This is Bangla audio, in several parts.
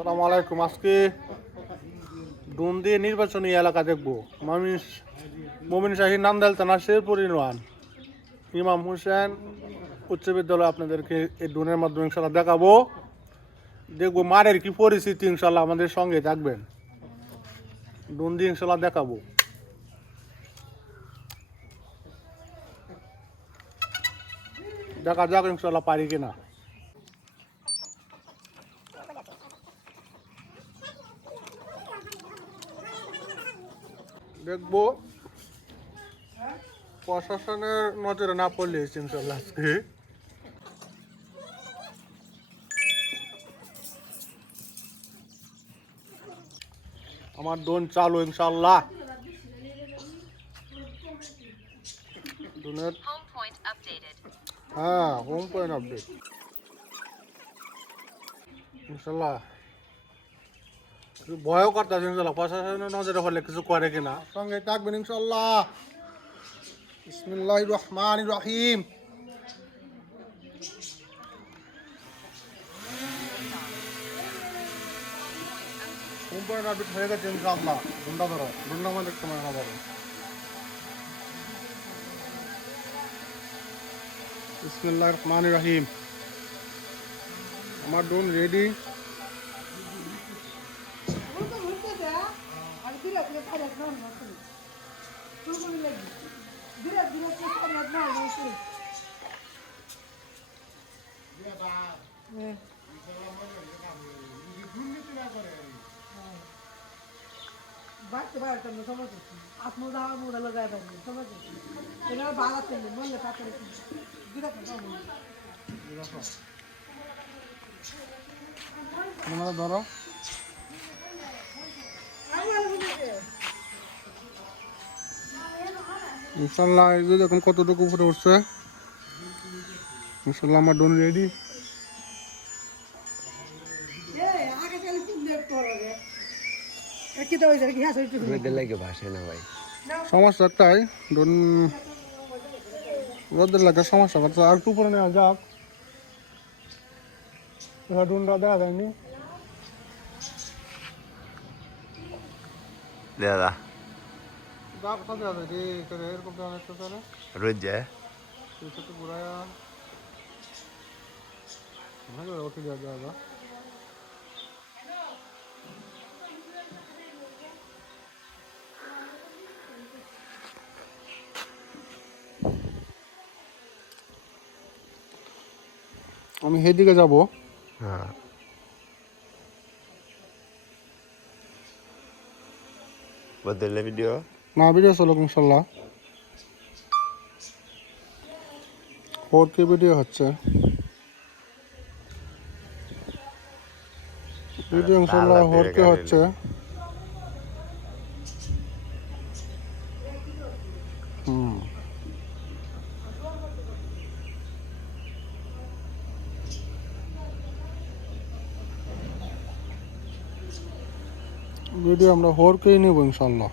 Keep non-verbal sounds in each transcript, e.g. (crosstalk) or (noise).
সালাম আলাইকুম, আজকে দিয়ে নির্বাচনী এলাকা দেখব। মামিন মমিন শাহী নান্দাল থানা শেরপুর ইউনিয়ন। ইমাম হোসেন উচ্চ বিদ্যালয় আপনাদেরকে এই ড্রোনের মাধ্যমে ইনশাল্লাহ দেখাবো। দেখব মারের কি পরিস্থিতি ইনশাল্লাহ আমাদের সঙ্গে থাকবেন। ড্রোন দিয়ে ইনশাল্লাহ দেখাবো। দেখা যাক ইনশাল্লাহ পারি কিনা। দেখব। প্রশাসনের নজরে না পড়লে ইনশাল্লাহ আজকে। আমার দোন চালু ইনশাল্লাহ. হ্যাঁ হোম পয়েন্ট আপডেট ইনশাল্লাহ। ভয়ও করতেছে ইনশাল্লাহ প্রশাসনের নজরে হলে কিছু করে কিনা? সঙ্গে থাকবেন ইনশাল্লাহ ইসমিল্লাহ বিসমিল্লাহ রহমান রহিম। আমার ডোন রেডি বাড়তে পারতাম না সময় করছি আত্ম যাওয়ার মোড়া লাগাই পারব সময় করছি এবার বাড়া চলবে বললে তারপরে বিরাট তোমরা ধরো ইনশাল্লাহ এই যে দেখুন কতটুকু উপরে উঠছে। ইনশাল্লাহ আমার ডোন রেডি সমস্যা একটাই ডোন রোদের লাগে সমস্যা করছে আর একটু উপরে নেওয়া যাক। ডোনটা দেওয়া যায়নি। দাদা যাক তো দেওয়া যায় রে করে এরকম দেওয়া যাচ্ছে তাহলে রোদ যায় এটা তো ঘুরায়া ভালো ওকে দেওয়া যাবে আমি সেদিকে যাব হ্যাঁ বদলে ভিডিও না ভিডিও ইনশাল্লাহ। ফোর কে ভিডিও হচ্ছে। ভিডিও ইনশাল্লাহ ফোর কে হচ্ছে। হুম। ভিডিও আমরা হোরকেই নেব ইনশাল্লাহ।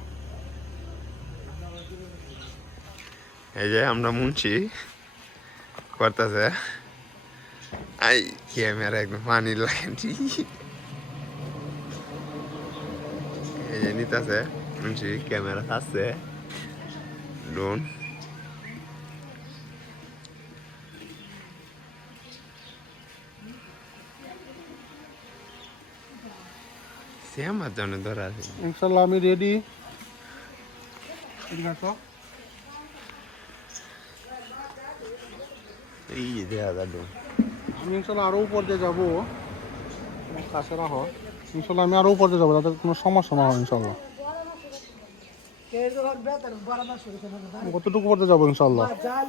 এই যে আমরা মুন্সি করতেছে। আই ক্যামেরা একদম পানি লাগেনি এই যে নিতেছে মুন্সি ক্যামেরা আছে ড্রোন সে আমার জন্য ধরা আছে ইনশাল্লাহ আমি রেডি এই দেখা আমি ইনশাল্লাহ আরও উপর দিয়ে যাব। কাছে রাখো ইনশাল্লাহ আমি আরও উপর দিয়ে যাব, যাতে কোনো সমস্যা না হয়, ইনশাল্লাহ। কতটুকু উপর যাব, ইনশাল্লাহ? জাল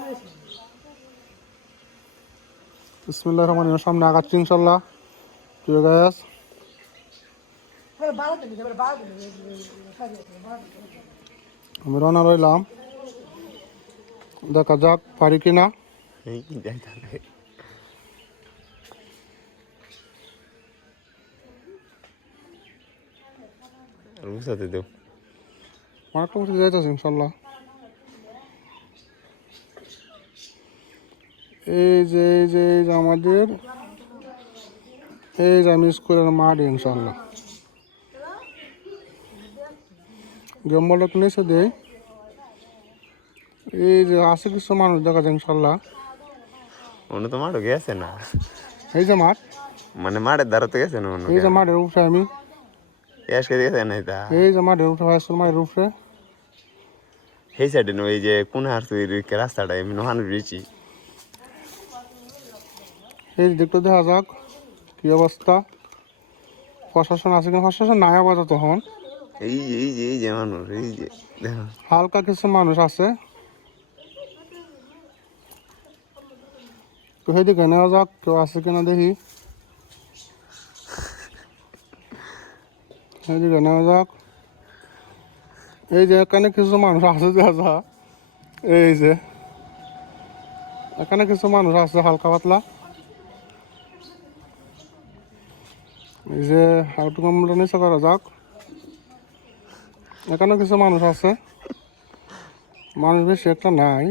বিসমিল্লাহ রহমান সামনে আগাচ্ছি, ইনশাল্লাহ। আমি রওনা রইলাম। দেখা যাক, পারি কি না এই কি যাই তাহলে আর বুঝতে দেব অনেকটা উঠে যাইতেছে ইনশাল্লাহ এই যে এই যে এই যে, আমাদের এই যে আমি স্কুলের মাঠ ইনশাল্লাহ গেম বলটা তো নিচে দেই এই যে, আছে কিছু মানুষ, দেখা যায়, ইনশাল্লাহ। অন্য তো মাঠও গেছে না। এই যে মাঠ? মানে মাঠের দ্বারা গেছে না এই যে মাঠের উপরে আমি। এসকে গেছে না এটা এই যে মাঠের উপরে হাই স্কুল মাঠের উপরে। সেই সাইডে এই যে কোন হার তুই রাস্তাটা এমনি মানুষ বেশি এই দেখতে দেখা যাক কি অবস্থা। প্রশাসন আছে কিনা? প্রশাসন নাই আবার তখন এই এই যে এই যে মানুষ এই যে দেখো। হালকা কিছু মানুষ আছে। তো সেদিকে নেওয়া যাক কেউ আছে কিনা দেখি সেদিকে নেওয়া যাক এই যে এখানে কিছু মানুষ আছে যা এই যে এখানে কিছু মানুষ আছে হালকা পাতলা এই যে হাউটু কমটা নিচে করা যাক এখানে কিছু মানুষ আছে মানুষ বেশি একটা নাই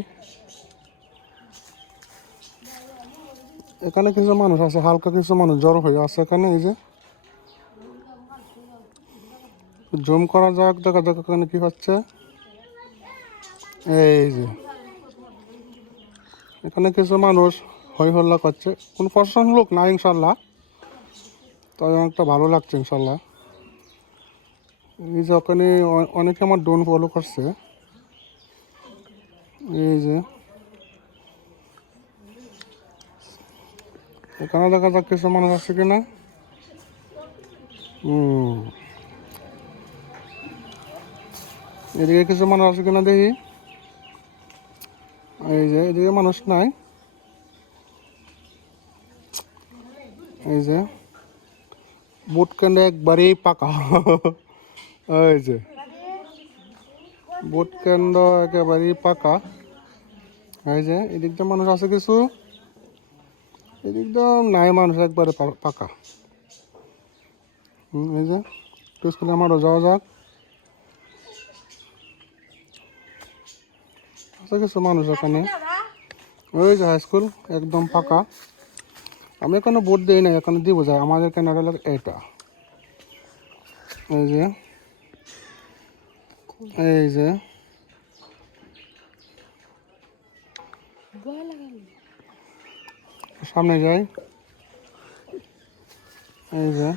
এখানে কিছু মানুষ আছে, হালকা কিছু মানুষ জড়ো হয়ে আছে এখানে, এই যে। জুম করা যাক, দেখা যাক এখানে কি হচ্ছে। এই যে। এখানে কিছু মানুষ হই হল্লা করছে। কোনো প্রশাসন লোক না, ইনশাল্লাহ। তাই অনেকটা ভালো লাগছে, ইনশাল্লাহ। এই যে ওখানে অনেকে আমার ডোন ফলো করছে। এই যে। এখানে দেখা যাক কিছু মানুষ আছে কিনা। হুম এদিকে কিছু মানুষ আছে কিনা দেখি। এই যে, এদিকে মানুষ নাই। এই যে বুট কেন্দ্র একবারেই পাকা। এই যে বুট কেন্দ্র একেবারেই পাকা। এই যে, এদিক দিয়ে মানুষ আছে কিছু? এদিক দিয়ে নাই মানুষ, একবারে পাকা। এই যে একটু স্কুলে আমারও যাওয়া যাক আছে কিছু মানুষ এখানে। ওই যে হাই স্কুল একদম ফাঁকা আমি এখনও ভোট দিই না এখনও দিব যায়। আমাদের কেনার হলো এটা। এই যে এই যে। সামনে যাই। এই যে।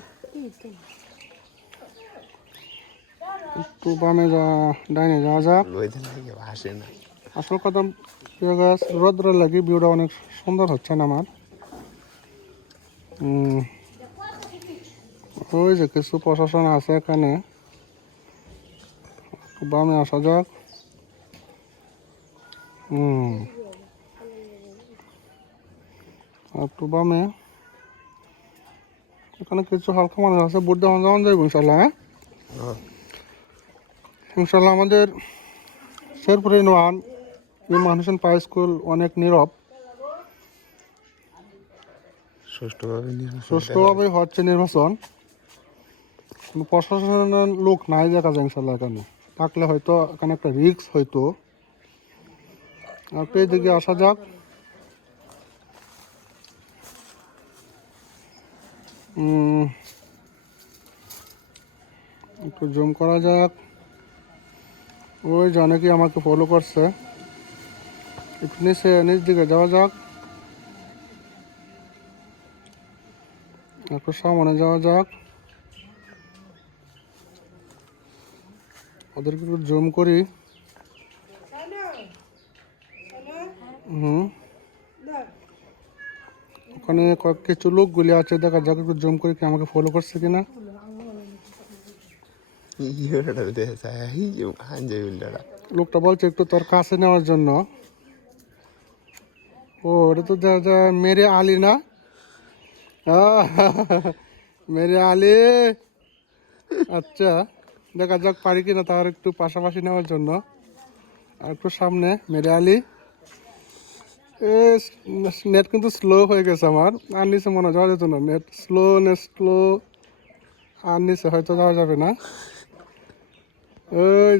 একটু বামে যা ডাইনে যাওয়া যাক। আসল কথা প্রিয় গাছ? রোদ্র লাগে ভিউটা অনেক সুন্দর হচ্ছে না আমার? ওই যে কিছু প্রশাসন আছে এখানে। বামে আসা যাক। হুম একটু বামে। এখানে কিছু হালকা মানুষ আছে বুট দেওয়া যাওয়া যাবে ইনশাল্লাহ হ্যাঁ? ইনশাল্লাহ আমাদের শেরপুরে নোয়ান ইমাম হোসেন পাই স্কুল অনেক নীরব। সুষ্ঠুভাবে হচ্ছে নির্বাচন। কোনো প্রশাসনের লোক নাই দেখা যায় ইনশাল্লাহ এখানে। থাকলে হয়তো এখানে একটা রিক্স হয়তো একটু এদিকে আসা যাক। একটু জুম করা যাক। ওই যে অনেকে আমাকে ফলো করছে। একটু নিচে, নিচ দিকে যাওয়া যাক। একটু সামনে যাওয়া যাক। ওদেরকে একটু জুম করি। হুম। ওখানে কয়েক কিছু লোকগুলি আছে, দেখা যাক একটু জুম করে কি আমাকে ফলো করছে কিনা। লোকটা বলছে একটু তোর কাছে নেওয়ার জন্য। ও এটা তো দেখা যায় মেরে আলি না। মেরে আলি। আচ্ছা দেখা যাক পারি কিনা তার একটু পাশাপাশি নেওয়ার জন্য। আর একটু সামনে, মেরে আলি। নেট কিন্তু স্লো হয়ে গেছে আমার। আর নিচে মনে যাওয়া যেত না। নেট স্লো নেট স্লো আর নিচে হয়তো যাওয়া যাবে না। ওই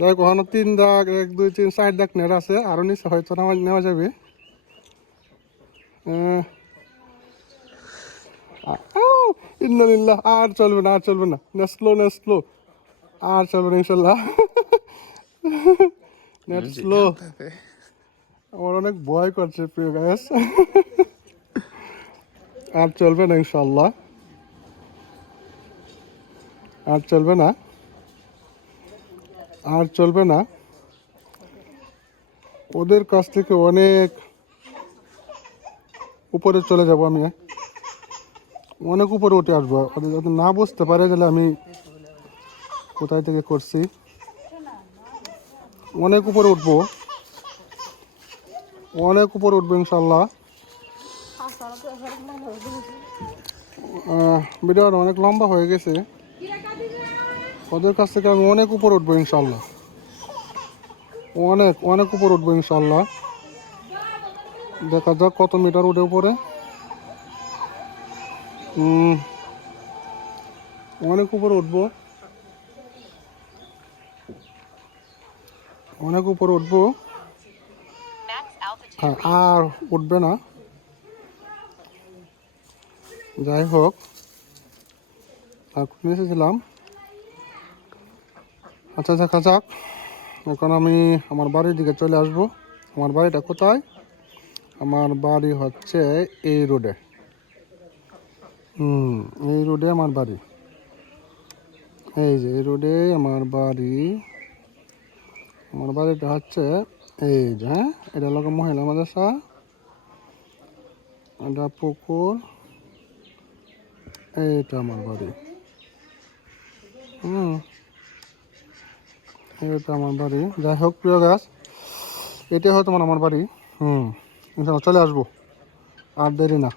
দেখ ওখানে তিন দাগ এক দুই তিন চার দাগ নেট আছে। আরও নিচে হয়তো নেওয়া নেওয়া যাবে। আহ, ইন্দিল্লাহ আর চলবে না আর চলবে না। নেট স্লো নেট স্লো আর চলবে না ইনশাল্লাহ। নেট স্লো আমার অনেক ভয় করছে প্রিয় গ্যাস (laughs) আর চলবে না ইনশাল্লাহ আর চলবে না। আর চলবে না। ওদের কাছ থেকে অনেক উপরে চলে যাব আমি। অনেক উপরে উঠে আসব। ওদের যাতে না বুঝতে পারে তাহলে আমি কোথায় থেকে করছি? অনেক উপরে উঠবো। অনেক উপরে উঠবো ইনশাল্লাহ ভিডিওটা অনেক লম্বা হয়ে গেছে। ওদের কাছ থেকে আমি অনেক উপরে উঠবো ইনশাল্লাহ অনেক অনেক উপর উঠবো ইনশাল্লাহ দেখা যাক কত মিটার উঠে উপরে। অনেক উপরে উঠবো। অনেক উপরে উঠবো। হ্যাঁ আর উঠবে না। যাই হোক এখন এসেছিলাম। আচ্ছা দেখা যাক। এখন আমি আমার বাড়ির দিকে চলে আসব। আমার বাড়িটা কোথায়? আমার বাড়ি হচ্ছে এই রোডে। হুম এই রোডে আমার বাড়ি। এই যে এই রোডে আমার বাড়ি। আমার বাড়িটা হচ্ছে এই যে হ্যাঁ? এটা লোক মহিলা মাদ্রাসা। এটা পুকুর। এইটা আমার বাড়ি। হুম। এটা আমার বাড়ি। যাই হোক, প্রিয় গাছ এটা হয়তো আমার আমার বাড়ি। হুম। ইনশাল্লাহ চলে আসব। আর দেরি না।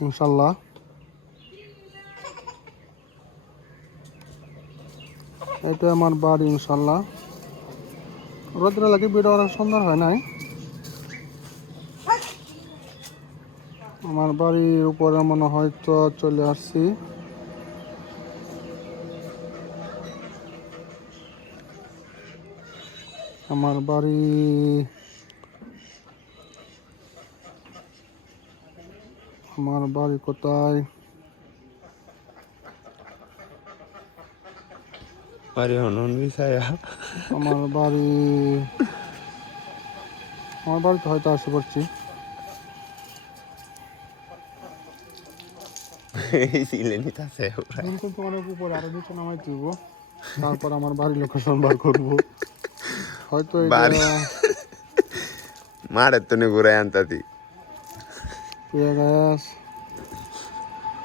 ইনশাল্লাহ। এটা আমার বাড়ি, ইনশাল্লাহ। রোদ্র লাগে ভিডিও অনেক সুন্দর হয় নাই? আমার বাড়ির উপরে মনে হয়তো চলে আসছি। আমার বাড়ি আমার বাড়ি কোথায়? বাড়ি হনুন বিছায়া আমার বাড়ি আমার বাড়িতে হয়তো এখন কিন্তু অনেক উপরে আরও নিচে নামাই তুলব তারপর আমার বাড়ির লোকেশন বার করব। হয়তো এটা বাড়ি। মারে তো ঘুরে আনতাতি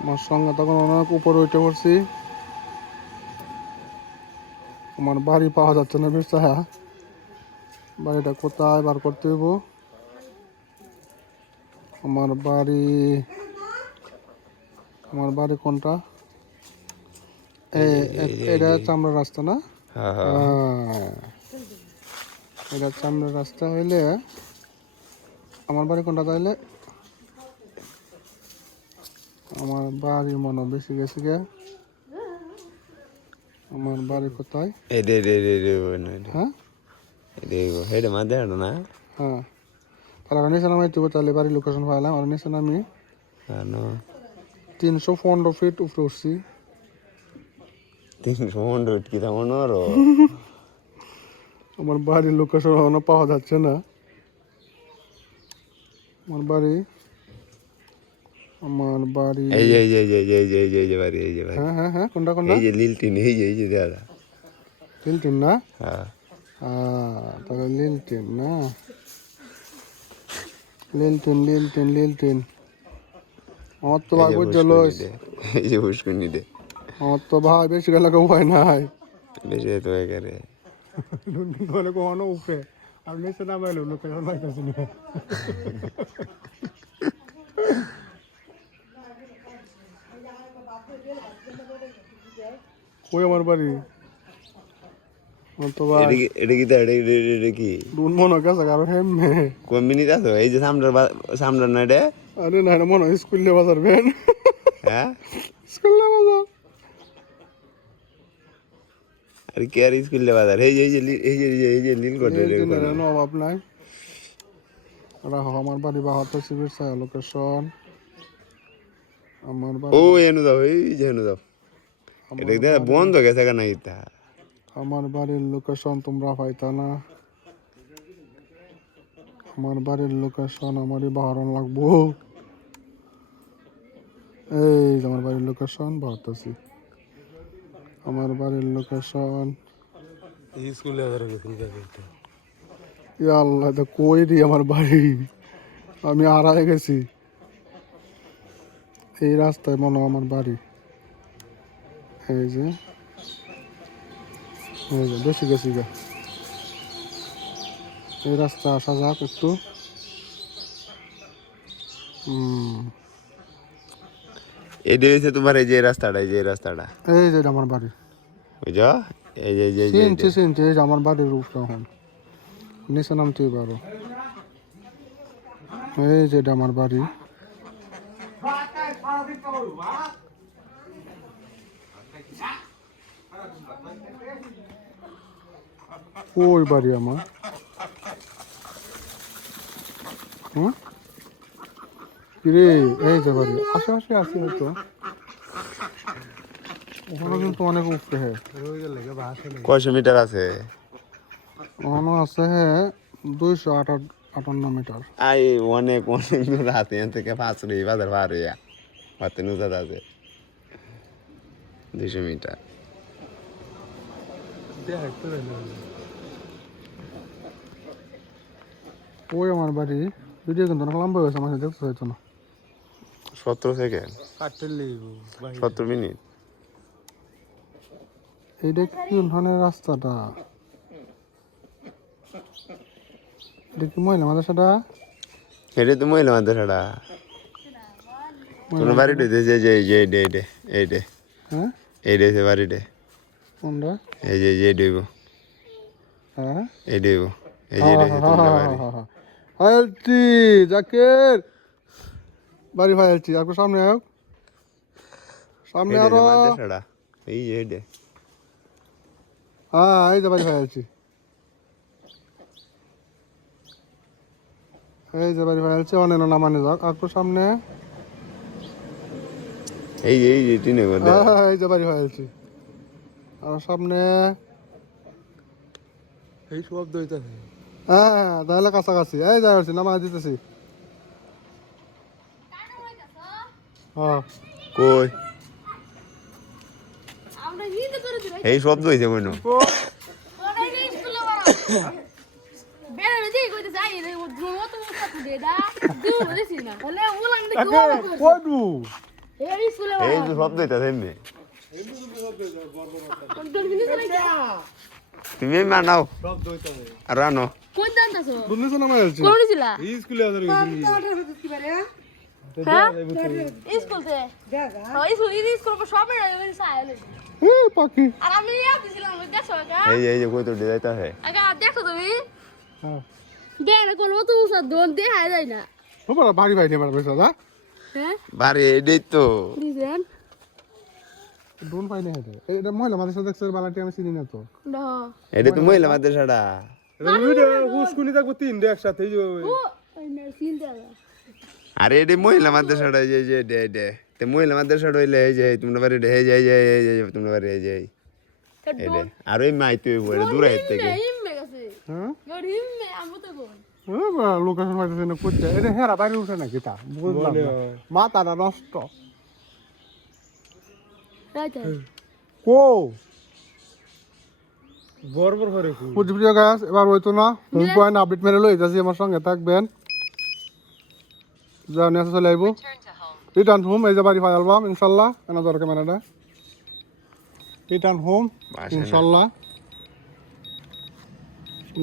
আমার সঙ্গে তখন অনেক উপরে উঠে পড়ছি। আমার বাড়ি পাওয়া যাচ্ছে না বেশ হ্যাঁ। বাড়িটা কোথায়? বার করতে হইব। আমার বাড়ি আমার বাড়ি কোনটা? এটা চামড়া রাস্তা না? হ্যাঁ হ্যাঁ। হ্যাঁ। এটা চামড়া রাস্তা হইলে আমার বাড়ি কোনটা তাইলে? আমার বাড়ি মনে বেশি গেছে গে। আমার বাড়ি কোথায়? এডে এডে এডে ওনে এডে হ্যাঁ? এডে হেডে মাদে না। হ্যাঁ। তাহলে নিচে নামাই তুই তাহলে বাড়ির লোকেশন পাইলাম আর নিচে নামি আনো তিনশো পনেরো ফিট উপরে উঠছি। তিনশো পনেরো কি তেমন আরও? আমার বাড়ির লোকেশন এখনও পাওয়া যাচ্ছে না। আমার বাড়ি আমার বাড়ি এই যে এই যে এই যে এই যে এই যে এই যে বাড়ি এই যে বাড়ি হ্যাঁ হ্যাঁ হ্যাঁ কোনটা কোনটা এই যে লিলটিন এই যে এই যে দাদা লিলটিন না হ্যাঁ আহ, তাহলে লিলটিন না লিলটিন লিলটিন লিলটিন আমার তো ভাই বুঝতে লইস এই যে পুষ্কুনি দে আমার তো ভাই বেশি গেলে উপায় নাই বেশি তো একারে গেলে কখনো উপরে আর নিচে নামাইলো লোকেশন পাইতেছি না কই আমার বাড়ি? আরে না মনে হয় স্কুলে বাজার বেন হ্যাঁ? স্কুলে বাজার। আর কি আর স্কুলে বাজার? এই যে এই যে এই যে এই যে নীল কোটে নাই। আমার বাড়ি বাহাত্তর শিবির লোকেশন আমার ও বাড়ি এনু যাও এই যে এনু যাও এটা দেখা বন্ধ গেছে কেন এটা আমার বাড়ির লোকেশন তোমরা পাইতা না। আমার বাড়ির লোকেশন আমারই বাহারন লাগবো। এই যে আমার বাড়ির লোকেশন বাহারতেছি আমার বাড়ির লোকেশন। স্কুলে আল্লাহ এটা কই রে আমার বাড়ি? আমি হারাই গেছি। এই রাস্তায় মনে আমার বাড়ি। এই যে এই যে বেশি গেছি গা। এই রাস্তা আসা যাক একটু। হুম এটা হচ্ছে তোমার এই যে রাস্তাটা এই যে রাস্তাটা। এই যে আমার বাড়ি। বুঝছ? এই যে চিনছি চিনছি এই যে আমার বাড়ির রূপটা এখন নিচে নামতেই পারো। এই যে আমার বাড়ি। ওই বাড়ি আমার। হুম? কিরে এই যে বাড়ি। আশেপাশে আছি হয়তো ওখানে কিন্তু অনেক উপরে হ্যাঁ কয়শো মিটার আছে? ওখানে আছে হ্যাঁ দুইশো আটান্ন মিটার। আই অনেক অনেক দূর এখান থেকে পাঁচ রে বাজার পার হইয়া। নুজাত আছে দুশো মিটার। ওই আমার বাড়ি। ভিডিও কিন্তু অনেক লম্বা হয়েছে আমার দেখতে হয়তো না। সতেরো সেকেন্ড সতেরো মিনিট এইটা কি ধরনের রাস্তাটা? এটা কি মহিলা মাদ্রাসাটা? এটা তো মহিলা মাদ্রাসাটা। তোমার বাড়িটা হইতেছে যে যে যে এইটে এইটে হ্যাঁ এইটে হচ্ছে বাড়িতে কোনটা এই যে যে ডইব হ্যাঁ এই ডইব এই যে হচ্ছে তোমার বাড়ি ফাইলটি জাকির বাড়ি ফাইলটি আপনি সামনে আও সামনে আরও এই যে এইটে হ্যাঁ এই যে বাড়ি ফাইলটি এই যে বাড়ি ফাইলছি অনেক নামানে যাক একটু সামনে এই এই যে টিনে ঘর দেয়া। হ্যাঁ এই যে বাড়ি ফাইলছি আর সামনে এই শব্দ হইতাছে হ্যাঁ তাহলে কাছাকাছি। এই যাই হচ্ছি নামা দিতেছি। হ্যাঁ। কই? আমরা হিন্দু করে দিই এই শব্দ হয়েছে কোনো? ওরা এই না কি তো শব্দ হইতাছে এমনি তুমি মানাও আর আনো কোন দান তাসো দুনিয়া নামা যাচ্ছি কোন দিছিলা এই স্কুলে ধরে হ্যাঁ? স্কুল তে? হ্যাঁ স্কুল এই স্কুল পর সব রে সাইলে এ পাখি। আর আমি ইয়া দিছিলাম দেখছ আগা। এই যে এই যে কই তো যাইতাছে আগা দেখো তুমি। হ্যাঁ। বেড়ে কোন তো মুস্তা দোন দে হাই যায় না। ও বড় ভাই নেবার পয়সা দা হ্যাঁ বারে এটাই তো দিছেন পাই না এটা মহিলা মাদ্রাসা দেখছে বালাটি আমি চিনি না তো এটা তো মহিলা মাদ্রাসাটা হুসকুনি থাকব তিনটে একসাথে আরে এটি মহিলা মাদ্রাসাটা এই যে এই যে ডে ডে তে মহিলা মাদ্রাসাটা হইলে এই যে তোমরা বাড়ি এই বাড়ি এই যে আর ওই মাইতে দূর থেকে হ্যাঁ লোকেশন পাইতেছে না করছে এটা হেরা বাইরে উঠে নাকি তা? বুঝলাম না। মাথাটা নষ্ট। কো? বরবর করে পুজপ্রিয় গাছ এবার হইতো না। হোম পয়েন্ট আপডেট মেরে লই যাচ্ছি আমার সঙ্গে থাকবেন। যা নিয়ে চলে আইব। রিটার্ন হোম এই যে বাড়ি ফাই অ্যালবাম ইনশাল্লাহ। রিটার্ন হোম ইনশাল্লাহ।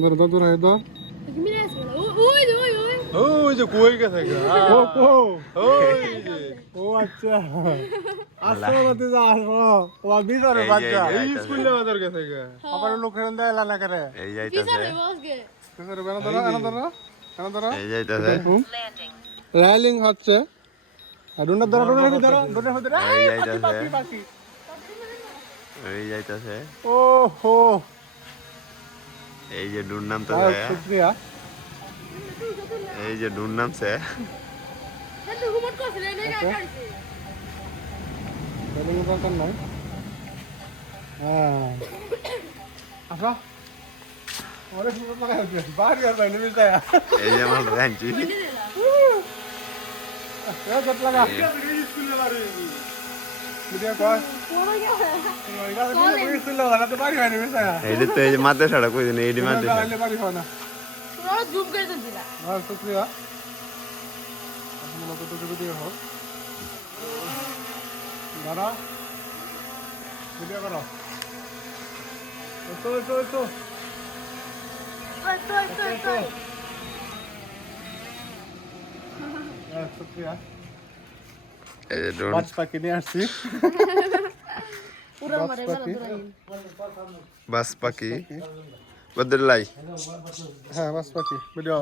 দূর হয়ে দর ওই ওই ওই ওই যে কই গেছে ও কো ওই যে ও আচ্ছা আসো বাতি যা আসো ও যে, বাচ্চা এই স্কুলে বাজার গেছে আবার লোক হেন দেয় লানা করে এই যাইতাছে বসগে ভিতরে বেনা ধরো এনা ধরো এনা ধরো এই যাইতাছে রাইলিং হচ্ছে আর ডুনার ধরো ডুনার ধরো ডুনার ধরো এই যাইতাছে এই যাইতাছে ও হো এই যে ডুর নাম তো শুক্রিয়া। এই যে ডুর নামছে। হ্যাঁ। এই যে আমার রাঞ্চি লাগা মাদ্রাসাটা কই দিন এইটি মাদ্রাসা শুক্রিয়া দাদা ভিডিও করো তো তো তো শুক্রিয়া বাজ পাখি নিয়ে আসছি বাস পাখি বদলাই হ্যাঁ বাস পাখি ভিডিও